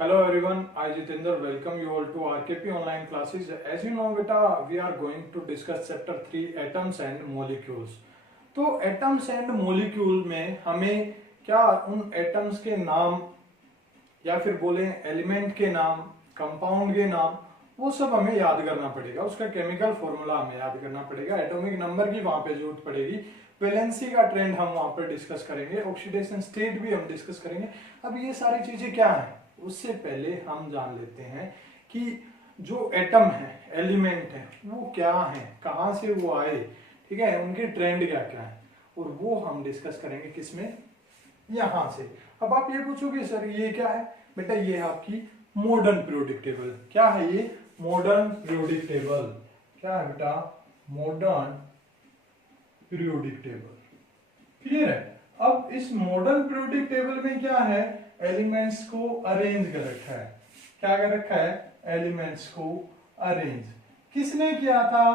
Hello everyone, I Jitendra welcome you all to RKP online classes. As you know beta, we are going to discuss chapter 3 atoms and molecules. तो atoms and molecule में हमें क्या उन atoms के नाम या फिर बोले एलिमेंट के नाम, कंपाउंड के नाम, वो सब हमें याद करना पड़ेगा। उसका केमिकल फॉर्मूला हमें याद करना पड़ेगा, एटॉमिक नंबर की वहां पे जरूरत पड़ेगी, वैलेंसी का ट्रेंड हम वहां पर डिस्कस करेंगे, ऑक्सीडेशन स्टेट भी हम डिस्कस करेंगे। अब ये सारी चीजें क्या है, उससे पहले हम जान लेते हैं कि जो एटम है, एलिमेंट है, वो क्या है, कहां से वो आए, ठीक है, उनके ट्रेंड क्या क्या है, और वो हम डिस्कस करेंगे किसमें, यहां से। अब आप ये पूछोगे सर ये क्या है, बेटा ये है आपकी मॉडर्न पीरियोडिक टेबल। क्या है ये? Modern periodic table. क्या है बेटा? Modern periodic table. क्लियर है? अब इस मॉडर्न पीरियोडिक टेबल में क्या है, एलिमेंट्स को अरेंज कर रखा है। क्या कर रखा है? एलिमेंट्स को अरेंज। किसने किया था?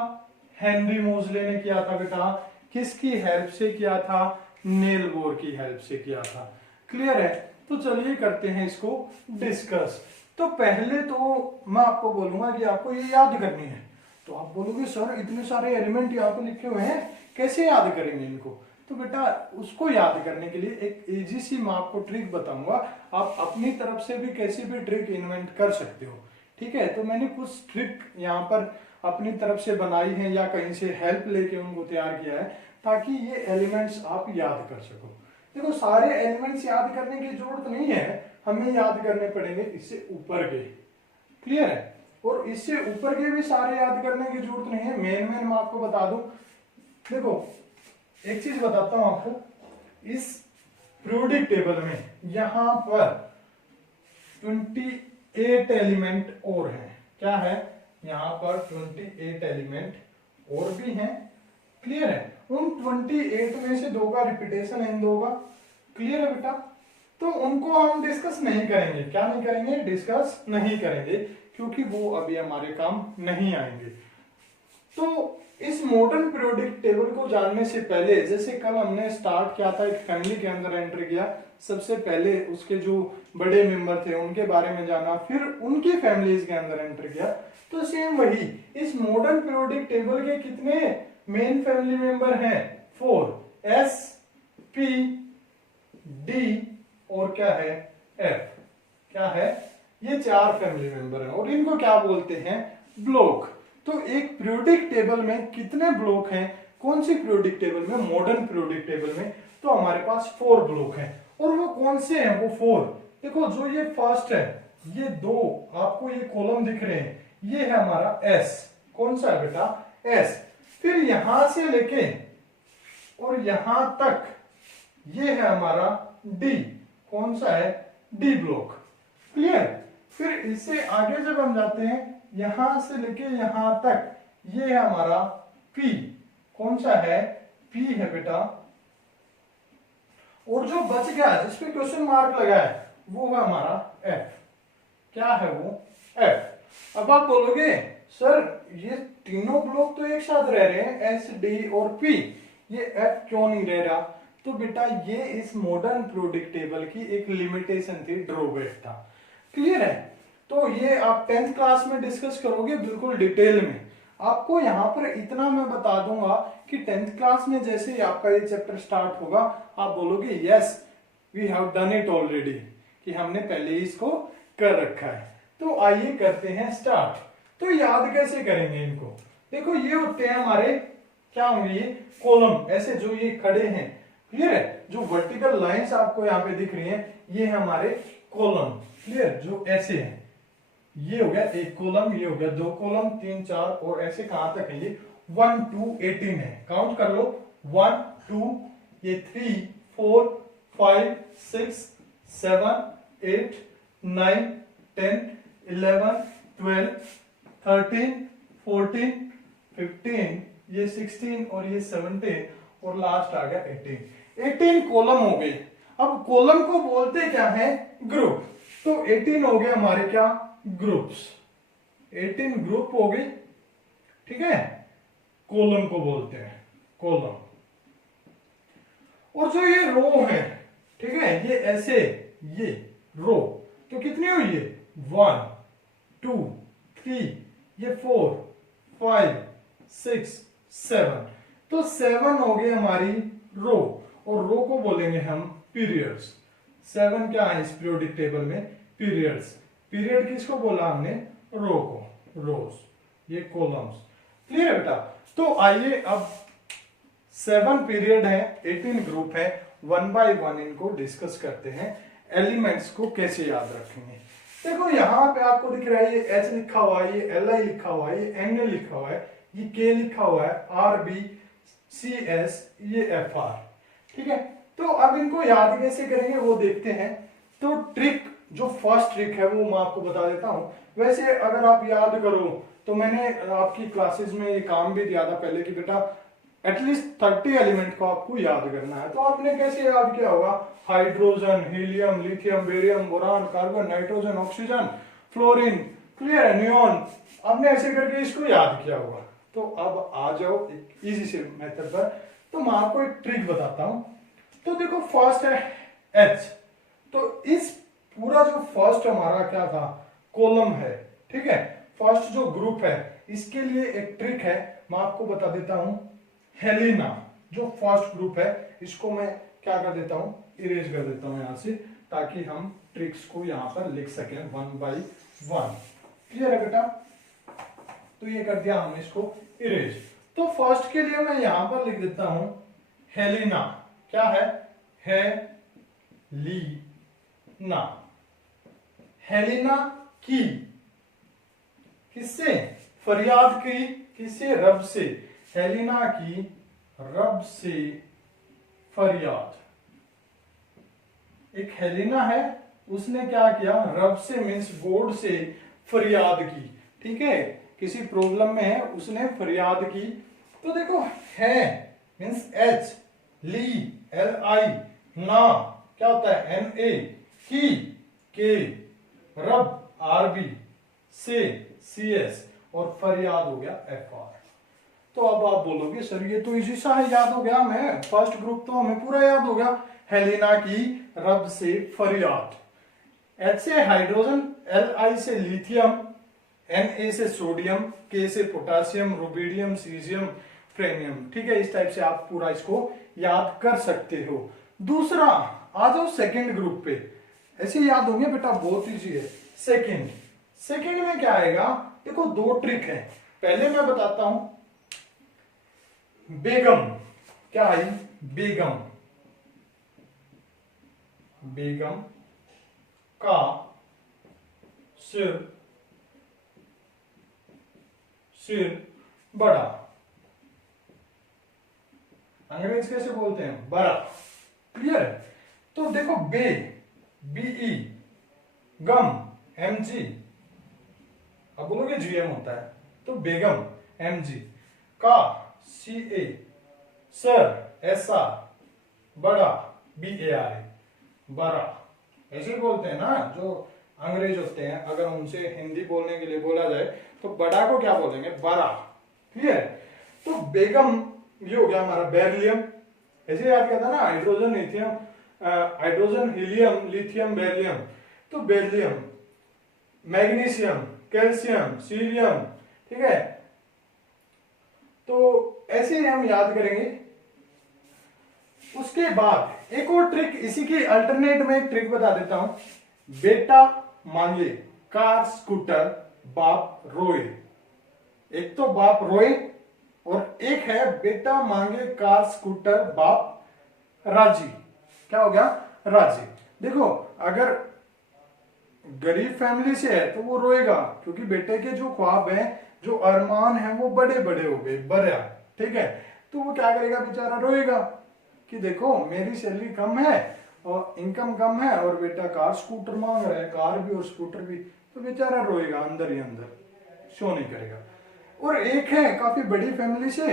हेनरी मोजले ने किया था बेटा। किसकी हेल्प से किया था? नेल बोर की हेल्प से किया था। क्लियर है? तो चलिए करते हैं इसको डिस्कस। तो पहले तो मैं आपको बोलूंगा कि आपको ये याद करनी है। तो आप बोलोगे सर इतने सारे एलिमेंट यहाँ पे लिखे हुए हैं, कैसे याद करेंगे इनको? तो बेटा उसको याद करने के लिए एक इजी सी मैं आपको ट्रिक बताऊंगा। आप अपनी तरफ से भी कैसी भी ट्रिक इन्वेंट कर सकते हो, ठीक है? तो मैंने कुछ ट्रिक यहाँ पर अपनी तरफ से बनाई है या कहीं से हेल्प लेके उनको तैयार किया है, ताकि ये एलिमेंट्स आप याद कर सको। देखो सारे एलिमेंट्स याद करने की जरूरत नहीं है, हमें याद करने पड़ेंगे इससे ऊपर के। क्लियर है? और इससे ऊपर के भी सारे याद करने की जरूरत नहीं है, मेन मैं आपको बता दूं। देखो एक चीज बताता हूं आपको, इस पीरियोडिक टेबल में यहां पर 28 एलिमेंट और हैं। क्या है? यहां पर 28 एलिमेंट और भी हैं। क्लियर है? उन 28 में से दो का रिपीटेशन है इन दो का। क्लियर है बेटा? तो उनको हम डिस्कस नहीं करेंगे। क्या नहीं करेंगे? डिस्कस नहीं करेंगे, क्योंकि वो अभी हमारे काम नहीं आएंगे। तो इस मॉडर्न पीरियोडिक टेबल को जानने से पहले, जैसे कल हमने स्टार्ट किया था, एक फैमिली के अंदर एंटर किया, सबसे पहले उसके जो बड़े मेंबर थे उनके बारे में जाना, फिर उनकी फैमिलीज के अंदर एंटर किया। तो सेम वही इस मॉडर्न पीरियोडिक टेबल के कितने मेन फैमिली मेंबर हैं? 4, एस, पी, डी और क्या है? एफ। क्या है? ये 4 फैमिली मेंबर हैं और इनको क्या बोलते हैं? ब्लॉक। तो एक पीरियोडिक टेबल में कितने ब्लॉक हैं? कौन सी पीरियोडिक टेबल में? मॉडर्न पीरियोडिक टेबल में तो हमारे पास 4 ब्लॉक हैं। और वो कौन से हैं वो 4? देखो जो ये फर्स्ट है, ये 2 आपको ये कॉलम दिख रहे हैं, ये है हमारा एस। कौन सा है बेटा? एस। फिर यहां से लेके और यहां तक ये है हमारा डी। कौन सा है? D block. क्लियर? फिर इससे आगे जब हम जाते हैं, यहां से लेके यहां तक ये है हमारा पी। कौन सा है? पी है बेटा। और जो बच गया जिसपे क्वेश्चन मार्क लगा है वो है हमारा एफ। क्या है वो? एफ। अब आप बोलोगे सर ये तीनों ब्लॉक तो एक साथ रह रहे हैं, एस, डी और पी, ये एफ क्यों नहीं रह रहा? तो बेटा ये इस मॉडर्न पीरियोडिक टेबल की एक लिमिटेशन थी, ड्रॉबैक था। क्लियर है? तो ये आप 10th क्लास में डिस्कस करोगे बिल्कुल डिटेल में। आपको यहां पर इतना मैं बता दूंगा कि 10th क्लास में जैसे ही आपका ये चैप्टर स्टार्ट होगा, आप बोलोगे yes we have done it already, कि हमने पहले ही इसको कर रखा है। तो आइए करते हैं स्टार्ट। तो याद कैसे करेंगे इनको? देखो ये होते हैं हमारे, क्या होंगे ये? कॉलम। ऐसे जो ये खड़े हैं, क्लियर है? जो वर्टिकल लाइंस आपको यहाँ पे दिख रही हैं, ये है हमारे कॉलम। क्लियर? जो ऐसे हैं, ये हो गया एक कॉलम, ये हो गया 2 कॉलम, 3, 4 और ऐसे कहां तक है? ये 1 2 18 है। काउंट कर लो, 1 2, ये 3 4 5 6 7 8 9 10 11 12 13 14 15, ये 16 और ये 17 और लास्ट आ गया 18 कॉलम हो गए। अब कॉलम को बोलते क्या है? ग्रुप। तो 18 हो गए हमारे क्या? ग्रुप्स। 18 ग्रुप हो गई, ठीक है? कॉलम को बोलते हैं कॉलम। और जो ये रो है, ठीक है, ये ऐसे, ये रो, तो कितनी हुई है 1 2 3, ये 4 5 6 7, तो 7 हो गई हमारी रो, और रो को बोलेंगे हम पीरियड्स। 7 क्या है इस पीरियोडिक टेबल में, पीरियड्स। पीरियड किसको बोला हमने, रो को, रोज, ये कॉलम्स। क्लियर है बेटा। तो आइए अब 7 पीरियड है, 18 ग्रुप है, 1 बाय 1 इनको डिस्कस करते हैं। एलिमेंट्स को कैसे याद रखेंगे। देखो यहाँ पे आपको दिख रहा है ये एच लिखा हुआ है, ये एल आई लिखा हुआ है, ये एन ए लिखा हुआ है, ये के लिखा हुआ है, आर बी सी एस, ये एफ आर। ठीक है, तो अब इनको याद कैसे करेंगे वो देखते हैं। तो ट्रिक, जो फर्स्ट ट्रिक है वो मैं आपको बता देता हूं। वैसे अगर आप याद करो तो मैंने आपकी क्लासेस में ये काम भी दिया था पहले कि बेटा एटलीस्ट 30 एलिमेंट को आपको याद करना है। तो आपने कैसे याद किया होगा, hydrogen, helium, lithium, barium, boron, carbon, nitrogen, oxygen, fluorine, clear है, नियॉन, आपने ऐसे करके इसको याद किया होगा। तो अब आ जाओ एक इजी से मेथड पर। तो मैं आपको एक ट्रिक बताता हूं। तो देखो फर्स्ट है एच, तो इस पूरा जो फर्स्ट हमारा क्या था, कॉलम है, ठीक है, फर्स्ट जो ग्रुप है, इसके लिए एक ट्रिक है, मैं आपको बता देता हूं। हेलिना जो फर्स्ट ग्रुप है, इसको मैं क्या कर देता हूं, इरेज कर देता हूं यहां से, ताकि हम ट्रिक्स को यहां पर लिख सकें 1 बाय 1। क्लियर है बेटा। तो ये कर दिया हमने इसको इरेज। तो फर्स्ट के लिए मैं यहां पर लिख देता हूं हेलिना। क्या है, हेलिना, हेलिना की, किससे, फरियाद की, किससे, रब से, हेलिना की रब से फरियाद। एक हेलिना है, उसने क्या किया, रब से मीन्स गॉड से फरियाद की। ठीक है, किसी प्रॉब्लम में है, उसने फरियाद की। तो देखो है मीन्स एच, ली एल आई, ना क्या होता है एन ए, की के, रब आर बी, से सी एस, और फरियाद हो गया एफ आर। तो अब आप बोलोगे सर ये तो इसी सा है, याद हो गया हमें, फर्स्ट ग्रुप तो हमें पूरा याद हो गया। हेलिना की रब से फरियाद, एच से हाइड्रोजन, एल आई से लिथियम, एन ए से सोडियम, के से पोटासियम, रुबिडियम, सीजियम, फ्रेनियम। ठीक है, इस टाइप से आप पूरा इसको याद कर सकते हो। दूसरा आ जाओ सेकेंड ग्रुप पे, ऐसे याद होंगे बेटा, बहुत इजी है। सेकेंड, सेकेंड में क्या आएगा, देखो 2 ट्रिक है। पहले मैं बताता हूं, बेगम, क्या आई, बेगम, बेगम का सिर, सिर बड़ा, अंग्रेज कैसे बोलते हैं, बड़ा। क्लियर है। तो देखो बे, बीई, गम, एम जी, अब बोलोगे जीएम होता है, तो बेगम एम जी, का सी ए, सर एस आर, बड़ा बी ए आर ए, बड़ा। ऐसे ही बोलते हैं ना जो अंग्रेज होते हैं, अगर उनसे हिंदी बोलने के लिए बोला जाए तो बड़ा को क्या बोलेंगे, बड़ा। क्लियर। तो बेगम ये हो गया हमारा बेरिलियम, ऐसे याद किया था ना, hydrogen lithium, hydrogen helium, lithium, beryllium. तो बेरिलियम, मैग्नीशियम, कैल्शियम, सीरियम। ठीक है, तो ऐसे ही हम याद करेंगे। उसके बाद एक और ट्रिक, इसी की अल्टरनेट में एक ट्रिक बता देता हूं। बेटा मांगे कार स्कूटर, बाप रोए। एक तो बाप रोए, और एक है बेटा मांगे कार स्कूटर, बाप राजी। क्या हो गया, राजी। देखो अगर गरीब फैमिली से है तो वो रोएगा, क्योंकि बेटे के जो ख्वाब हैं, जो अरमान हैं, वो बड़े बड़े हो गए, बड़ा। ठीक है, तो वो क्या करेगा, बेचारा रोएगा कि देखो मेरी सैलरी कम है और इनकम कम है, और बेटा कार स्कूटर मांग रहा है, कार भी और स्कूटर भी, तो बेचारा रोएगा अंदर ही अंदर, शो नहीं करेगा। और एक है काफी बड़ी फैमिली से,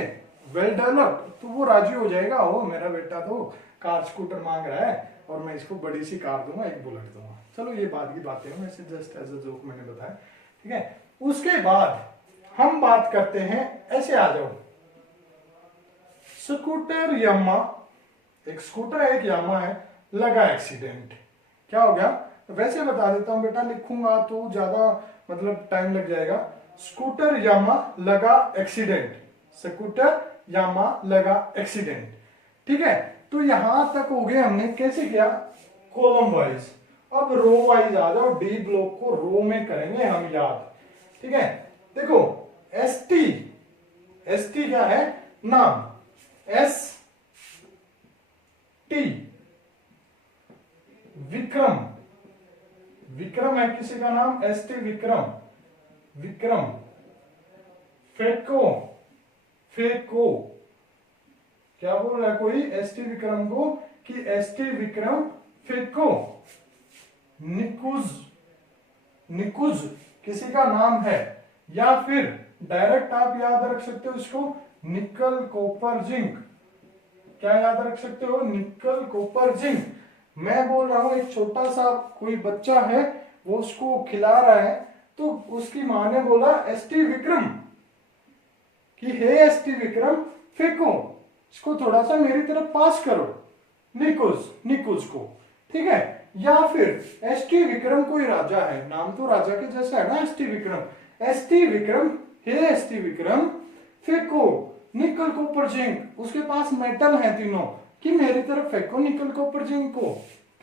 वेल डेवलप्ड, तो वो राजी हो जाएगा, ओ मेरा बेटा तो कार स्कूटर मांग रहा है और मैं इसको बड़ी सी कार दूंगा, एक बुलेट दूंगा। चलो ये बाद की बातें हैं, वैसे जस्ट एज अ जोक मैंने बताया। ठीक है, उसके बाद हम बात करते हैं, ऐसे आ जाओ, स्कूटर यामा, एक स्कूटर है, एक यामा है, लगा एक्सीडेंट। क्या हो गया, वैसे बता देता हूँ बेटा, लिखूंगा तो ज्यादा मतलब टाइम लग जाएगा। स्कूटर यामा लगा एक्सीडेंट, स्कूटर यामा लगा एक्सीडेंट। ठीक है, तो यहां तक हो गए हमने कैसे किया, कॉलम वाइज। अब रो वाइज आ जाओ, डी ब्लॉक को रो में करेंगे हम याद। ठीक है, देखो एस टी, एस टी क्या है, नाम, एस टी विक्रम, विक्रम है किसी का नाम, S T Vikram, Vikram. Phaco, phaco, क्या बोल रहा है कोई एस टी विक्रम को कि एस टी विक्रम फेको। निकुज, निकुज किसी का नाम है, या फिर डायरेक्ट आप याद रख सकते हो इसको, निकल कॉपर जिंक। क्या याद रख सकते हो, निकल कॉपर जिंक। मैं बोल रहा हूं एक छोटा सा कोई बच्चा है, वो उसको खिला रहा है, तो उसकी मां ने बोला एस टी विक्रम कि हे एस टी विक्रम फेंको, इसको थोड़ा सा मेरी तरफ पास करो, निकुज, निकुज को। ठीक है, या फिर एस टी विक्रम कोई राजा है, नाम तो राजा के जैसा है ना S T Vikram, S T Vikram, hey S T Vikram फेंको निकल कॉपर जिंक, उसके पास मेटल है तीनों, कि मेरी तरफ फेंको निकल कॉपर जिंक को।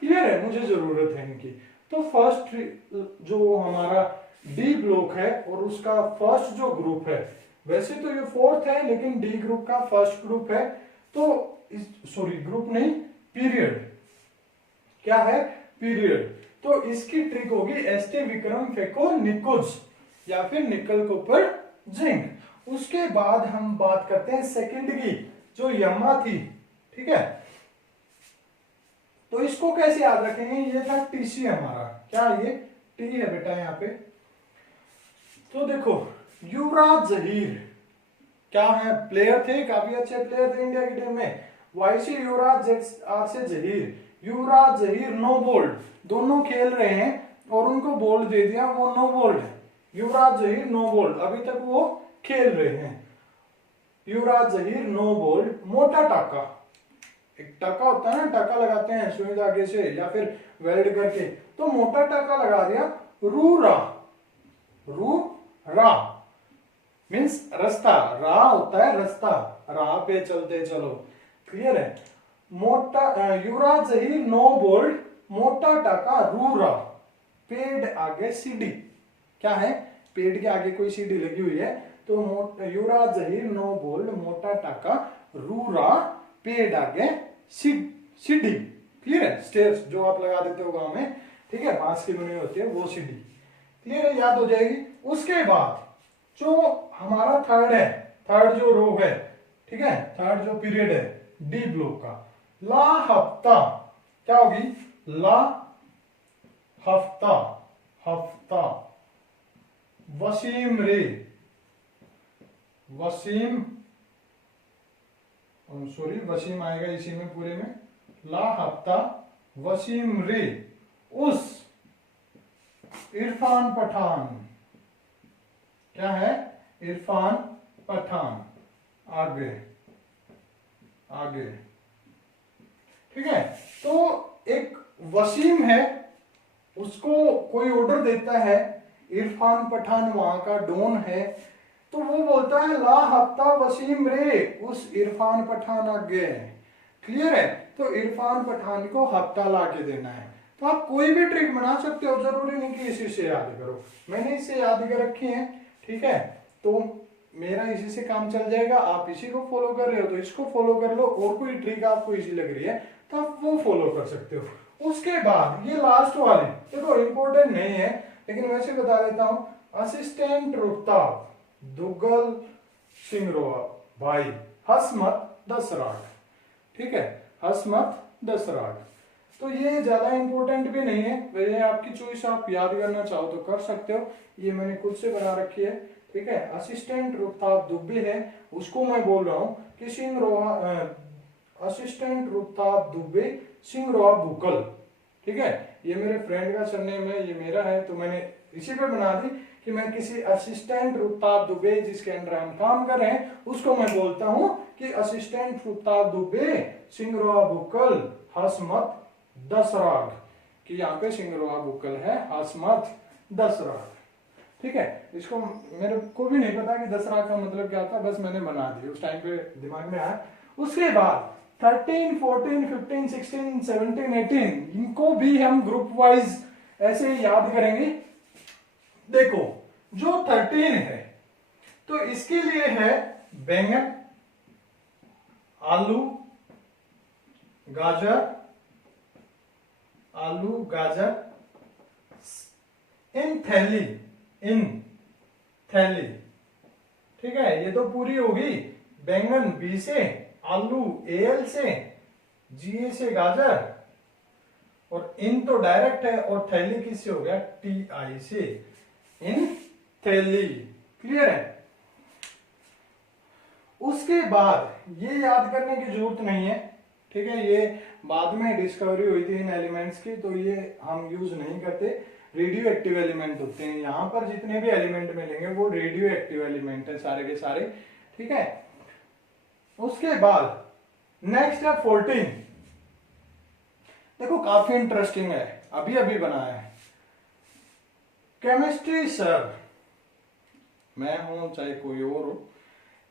क्लियर है, मुझे जरूरत है इनकी। तो फर्स्ट जो हमारा डी ब्लॉक है और उसका फर्स्ट जो ग्रुप है, वैसे तो ये फोर्थ है लेकिन डी ग्रुप का फर्स्ट ग्रुप है, तो सॉरी ग्रुप नहीं, पीरियड। क्या है, पीरियड। तो इसकी ट्रिक होगी एस टी विक्रम फेंको निकुज या फिर निकल कॉपर जिंक। उसके बाद हम बात करते हैं सेकंड की, जो यमा थी। ठीक है, तो इसको कैसे याद रखेंगे, ये था टीसी हमारा, क्या ये टी है बेटा यहाँ पे। तो देखो युवराज जहीर क्या है, प्लेयर थे, काफी अच्छे प्लेयर थे इंडिया की टीम में, वाईसी युवराज आर से जहीर, युवराज जहीर नो बोल्ड, दोनों खेल रहे हैं और उनको बोल्ड दे दिया, वो नो बोल्ड है, युवराज जहीर नो बोल्ड, अभी तक वो खेल रहे हैं। युवराज जहीर नो बोल्ड, मोटा टाका, एक टाका होता है ना, टाका लगाते हैं सुई धागे से या फिर वेल्ड करके, तो मोटा टाका लगा दिया, रूरा, रू रा मीन्स रास्ता, राह होता है रास्ता, राह पे चलते चलो। क्लियर है, मोटा युवराज जहीर नो बोल्ड, मोटा टाका रूरा, पेड़ आगे सीढ़ी, क्या है, पेड़ के आगे कोई सीढ़ी लगी हुई है, तो युवराज जहीर नो बोल्ड, मोटा टाका रूरा, पेड़ आगे सीढ़ी। क्लियर है, स्टेयर्स जो आप लगा देते हो गांव में, ठीक है, बांस की बनी होती है वो सीढ़ी। क्लियर है, याद हो जाएगी। उसके बाद जो हमारा थर्ड है, थर्ड जो रो है, ठीक है, थर्ड जो पीरियड है डी ब्लॉक का, ला हफ्ता, क्या होगी, ला हफ्ता, हफ्ता, वसीम रे, वसीम, सॉरी वसीम आएगा इसी में पूरे में, ला हफ्ता वसीम रे, उस इरफान पठान, क्या है, इरफान पठान, आगे आगे। ठीक है, तो एक वसीम है, उसको कोई ऑर्डर देता है, इरफान पठान वहां का डॉन है, तो वो बोलता है ला हफ्ता वसीम रे, उस इरफान पठान आगे। क्लियर है, तो इरफान पठान को हफ्ता ला के देना है। तो आप कोई भी ट्रिक बना सकते हो, जरूरी नहीं कि इसी से याद करो, मैंने इसे याद कर रखी है। ठीक है, तो मेरा इसी से काम चल जाएगा, आप इसी को फॉलो कर रहे हो तो इसको फॉलो कर लो, और कोई ट्रिक आपको इजी लग रही है तो आप वो फॉलो कर सकते हो। उसके बाद ये लास्ट वाली देखो इंपॉर्टेंट नहीं है लेकिन वैसे बता देता हूं, असिस्टेंट रुख्ताब दुग्गल सिंह रोहा भाई, हसमत दसराट। ठीक है, हसमत दसराट, तो ये ज्यादा इंपॉर्टेंट भी नहीं है, वैसे आपकी चॉइस, आप याद करना चाहो तो कर सकते हो, ये मैंने खुद से बना रखी है। ठीक है, असिस्टेंट रुख्ताब दुबे है, उसको मैं बोल रहा हूं कि सिंह रोहा, असिस्टेंट रुख्ताब दुबे सिंह रोहा बुकल। ठीक है, ये मेरे फ्रेंड का सरनेम है, ये मेरा है, तो मैंने इसी पे बना दी कि मैं किसी असिस्टेंट रुख्ताब दुबे जिसके अंडर हम काम कर रहे हैं उसको मैं बोलता हूं कि असिस्टेंट रुख्ताब दुबे सिंह रोहा बुकल हसमत दसराग। कि यहाँ पे सिंगरोहा बुक्कल है, हसमत दसरा। ठीक है, इसको मेरे को भी नहीं पता कि दसरा का मतलब क्या था, बस मैंने बना दी, उस टाइम पे दिमाग में आया। उसके बाद 13, 14, 15, 16, 17, 18 इनको भी हम ग्रुप वाइज ऐसे याद करेंगे। देखो जो 13 है तो इसके लिए है बैंगन, आलू, गाजर, इन थैली। ठीक है, ये तो पूरी होगी। बैंगन बी से, आलू एल से, जीए से गाजर, और इन तो डायरेक्ट है, और थैली किससे हो गया, टी आई से, इन थैली। क्लियर है। उसके बाद ये याद करने की जरूरत नहीं है, ठीक है, ये बाद में डिस्कवरी हुई थी इन एलिमेंट्स की, तो ये हम यूज नहीं करते। रेडियो एक्टिव एलिमेंट होते हैं, यहां पर जितने भी एलिमेंट मिलेंगे वो रेडियो एक्टिव एलिमेंट है सारे के सारे। ठीक है, उसके बाद नेक्स्ट है 14। देखो काफी इंटरेस्टिंग है, अभी अभी बनाया है। केमिस्ट्री सर, मैं हूं चाहे कोई और हो,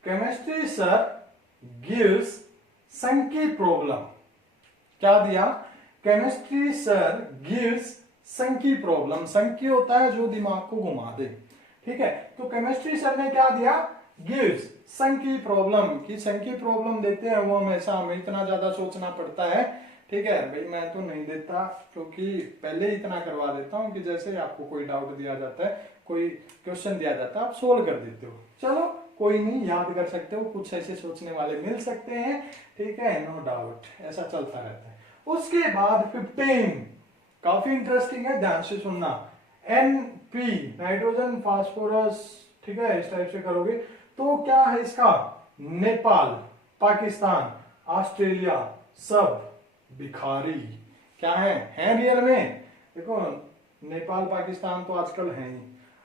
केमिस्ट्री सर गिव्स संकी प्रॉब्लम। क्या दिया, केमिस्ट्री सर गिव्स संकी प्रॉब्लम। संकी होता है जो दिमाग को घुमा दे। ठीक है, तो केमिस्ट्री सर ने क्या दिया, गिव्स संकी प्रॉब्लम। की संकी प्रॉब्लम देते हैं वो हमेशा हमें इतना ज्यादा सोचना पड़ता है। ठीक है भाई, मैं तो नहीं देता, क्योंकि पहले इतना करवा देता हूं कि जैसे आपको कोई डाउट दिया जाता है, कोई क्वेश्चन दिया जाता है, आप सोल्व कर देते हो। चलो कोई नहीं, याद कर सकते हो, कुछ ऐसे सोचने वाले मिल सकते हैं। ठीक है, नो डाउट, ऐसा चलता रहता है। उसके बाद 15 काफी इंटरेस्टिंग है, ध्यान से सुनना। NP नाइट्रोजन फास्फोरस, ठीक है, इस टाइप से करोगे तो क्या है इसका, नेपाल, पाकिस्तान, ऑस्ट्रेलिया सब भिखारी। क्या है रियल में। देखो नेपाल पाकिस्तान तो आजकल है ही,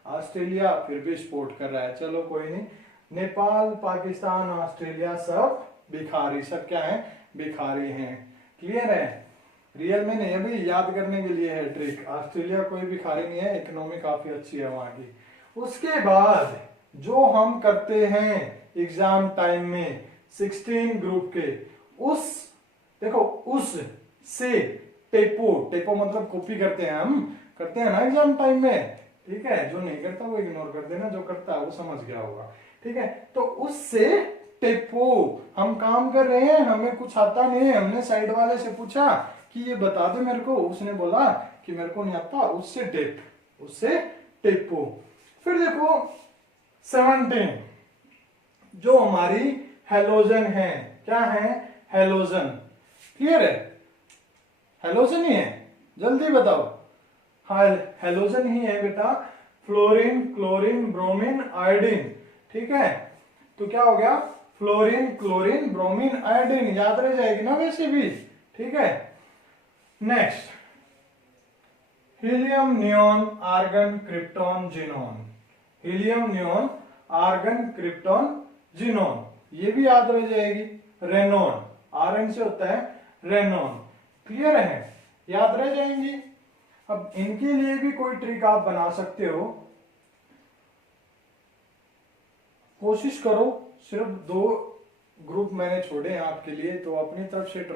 ऑस्ट्रेलिया फिर भी सपोर्ट कर रहा है, चलो कोई नहीं। नेपाल पाकिस्तान ऑस्ट्रेलिया सब भिखारी, सब क्या है, भिखारी हैं। क्लियर है, रियल में नहीं, अभी याद करने के लिए है ट्रिक। ऑस्ट्रेलिया कोई भिखारी नहीं है, इकोनॉमी काफी अच्छी है वहां की। उसके बाद जो हम करते हैं एग्जाम टाइम में 16 ग्रुप के, उस देखो उस से टेपो, टेपो मतलब कॉपी करते हैं, हम करते हैं ना एग्जाम टाइम में। ठीक है, जो नहीं करता वो इग्नोर कर देना, जो करता है वो समझ गया होगा। ठीक है, तो उससे टेपो हम काम कर रहे हैं, हमें कुछ आता नहीं है, हमने साइड वाले से पूछा कि ये बता दो मेरे को, उसने बोला कि मेरे को नहीं आता, उससे टेप, उससे टेपो। फिर देखो 17 जो हमारी हेलोजन है, क्या है, हेलोजन। क्लियर है, हेलोजन ही है, जल्दी बताओ। हाँ हेलोजन ही है बेटा, फ्लोरीन, क्लोरीन, ब्रोमीन, आयोडीन। ठीक है, तो क्या हो गया, फ्लोरीन, क्लोरीन, ब्रोमीन, आयोडीन, याद रह जाएगी ना वैसे भी। ठीक है, next helium, neon, argon, krypton, xenon. Helium, neon, argon, krypton, xenon, ये भी याद रह जाएगी। रेनॉन, आरएन से होता है रेनॉन। क्लियर है, याद रह जाएंगी। अब इनके लिए भी कोई ट्रिक आप बना सकते हो, कोशिश करो। सिर्फ 2 ग्रुप मैंने छोड़े हैं आपके लिए, तो अपनी तरफ से ट्राई